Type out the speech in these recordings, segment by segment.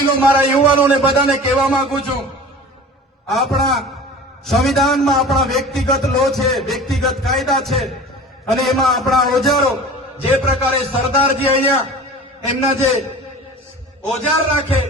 વડીલો, મારા યુવાનોને બધાને કહેવા માંગુ છું, આપણા સંવિધાનમાં આપણા વ્યક્તિગત લો છે, વ્યક્તિગત કાયદા છે, અને એમાં આપણા ઓજારો જે પ્રકારે સરદારજી અહીંયા એમના જે ઓજાર રાખે,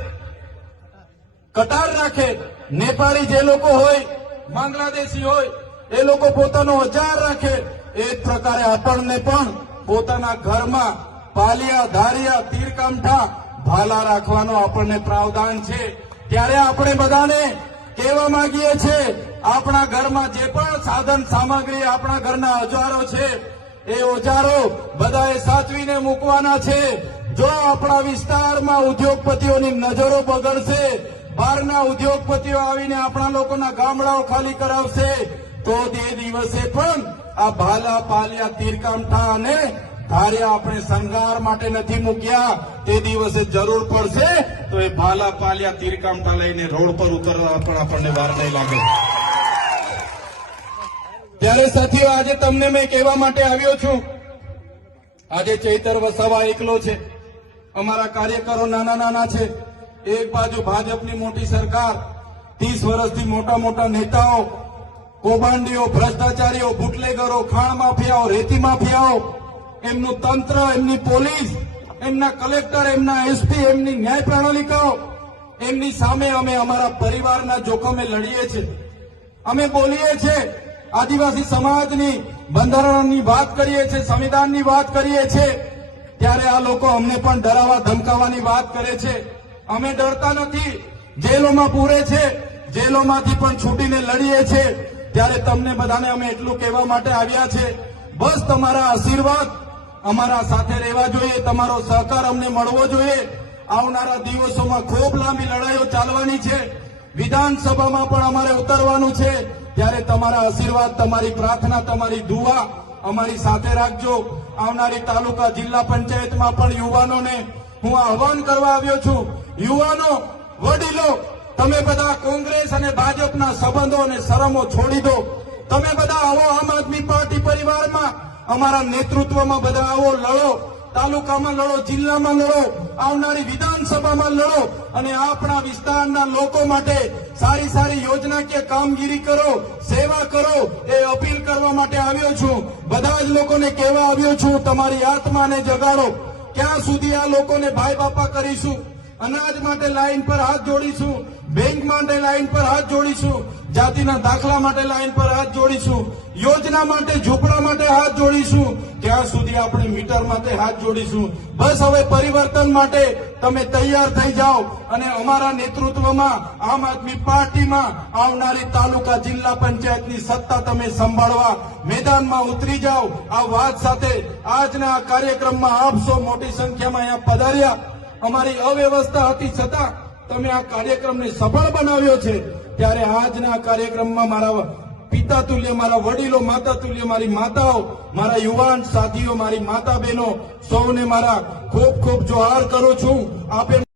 કટાર રાખે, નેપાળી જે લોકો હોય, બાંગ્લાદેશી હોય, એ લોકો પોતાનો ઓજાર રાખે, એ જ પ્રકારે આપણને પણ પોતાના ઘરમાં પાલિયા, ધારિયા, તીરકામઠા, ભાલા રાખવાનો આપણને પ્રાવધાન છે. ત્યારે આપણે બધાને કહેવા માંગીએ છીએ, આપણા ઘરમાં જે પણ સાધન સામગ્રી, આપણા ઘરના ઓજારો છે, એ ઓજારો બધાએ સાચવીને મૂકવાના છે. જો આપણા વિસ્તારમાં ઉદ્યોગપતિઓની નજરો બગડશે, બહારના ઉદ્યોગપતિઓ આવીને આપણા લોકોના ગામડાઓ ખાલી કરાવશે, તો તે દિવસે પણ આ ભાલા, પાલિયા, તીરકામઠા અને ધારિયા આપણે શણગાર માટે નથી મૂક્યા. તે દિવસે જરૂર પડશે તો એ ભાલા, પાલિયા, તીરકામઠા લઈને રોડ પર ઉતરવા પણ આપણને વાર નહીં લાગે. ત્યારે સાથીઓ, આજે તમને મેં કહેવા માટે આવ્યો છું, આજે ચૈતર વસાવા એકલો છે, અમારા કાર્યકરો નાના નાના છે. એક બાજુ ભાજપની મોટી સરકાર, 30 વર્ષથી મોટા મોટા નેતાઓ, કૌભાંડીઓ, ભ્રષ્ટાચારીઓ, બુટલેગરો, ખાણ માફિયાઓ, રેતી માફિયાઓ, એમનું તંત્ર, એમની પોલીસ, એમના કલેક્ટર, એમના એસપી, એમની ન્યાય પ્રણાલિકાઓ, એમની સામે અમે અમારા પરિવારના જોખમે લડીએ છીએ. અમે બોલીએ છીએ, આદિવાસી સમાજની બંધારણની વાત કરીએ છીએ, સંવિધાનની વાત કરીએ છીએ, ત્યારે આ લોકો અમને પણ ડરાવવા ધમકાવવાની વાત કરે છે. અમે ડરતા નથી, જેલોમાં પૂરે છે, જેલોમાંથી પણ છૂટીને લડીએ છીએ. ત્યારે તમને બધાને અમે એટલું કહેવા માટે આવ્યા છે, બસ તમારા આશીર્વાદ અમારા સાથે રહેવા જોઈએ, તમારો સહકાર અમને મળવો જોઈએ. આવનારા દિવસોમાં ખૂબ લાંબી લડાઈઓ ચાલવાની છે, વિધાનસભામાં પણ અમારે ઉતરવાનું છે. ત્યારે તમારા આશીર્વાદ, તમારી પ્રાર્થના, તમારી દુઆ અમારી સાથે રાખજો. આવનારી તાલુકા, જિલ્લા પંચાયતમાં પણ યુવાનોને હું આહવાન કરવા આવ્યો છું, યુવાનો, વડીલો, તમે બધા કોંગ્રેસ અને ભાજપના સંબંધો અને શરમો છોડી દો. તમે બધા આવો આમ આદમી પાર્ટી પરિવારમાં, અમારા નેતૃત્વમાં બધા આવો, લડો, તાલુકામાં લડો, જિલ્લામાં લડો, આવનારી વિધાનસભામાં લડો, અને આપણા વિસ્તારના લોકો માટે સારી સારી યોજનાકીય કામગીરી કરો, સેવા કરો, એ અપીલ કરવા માટે આવ્યો છું. બધા જ લોકોને કહેવા આવ્યો છું, તમારી આત્માને જગાડો. ક્યાં સુધી આ લોકોને ભાઈ બાપા કરીશું? અનાજ માટે લાઈન પર હાથ જોડીશું, બેંક માટે લાઈન પર હાથ જોડીશું, જાતિના દાખલા માટે લાઈન પર હાથ જોડીશું, યોજના માટે, ઝૂંપડા માટે હાથ જોડીશું, ત્યાં સુધી આપણે મીટર માટે હાથ જોડીશું. બસ હવે પરિવર્તન માટે તમે તૈયાર થઈ જાઓ, અને અમારા નેતૃત્વમાં આમ આદમી પાર્ટીમાં આવનારી તાલુકા, જિલ્લા પંચાયતની સત્તા તમે સંભાળવા મેદાનમાં ઉતરી જાઓ. આ વાત સાથે આજના આ કાર્યક્રમમાં આપ સૌ મોટી સંખ્યામાં અહીંયા પધાર્યા. અમારી અવ્યવસ્થા હતી છતાં તમે આ કાર્યક્રમને સફળ બનાવ્યો છે. ત્યારે આજના કાર્યક્રમમાં મારા પિતા તુલ્ય, મારા વડીલો, માતા તુલ્ય, મારી માતાઓ, મારા યુવાન સાથીઓ, મારી માતા બહેનો, સૌને મારા ખૂબ ખૂબ જોહાર કરું છું. આપે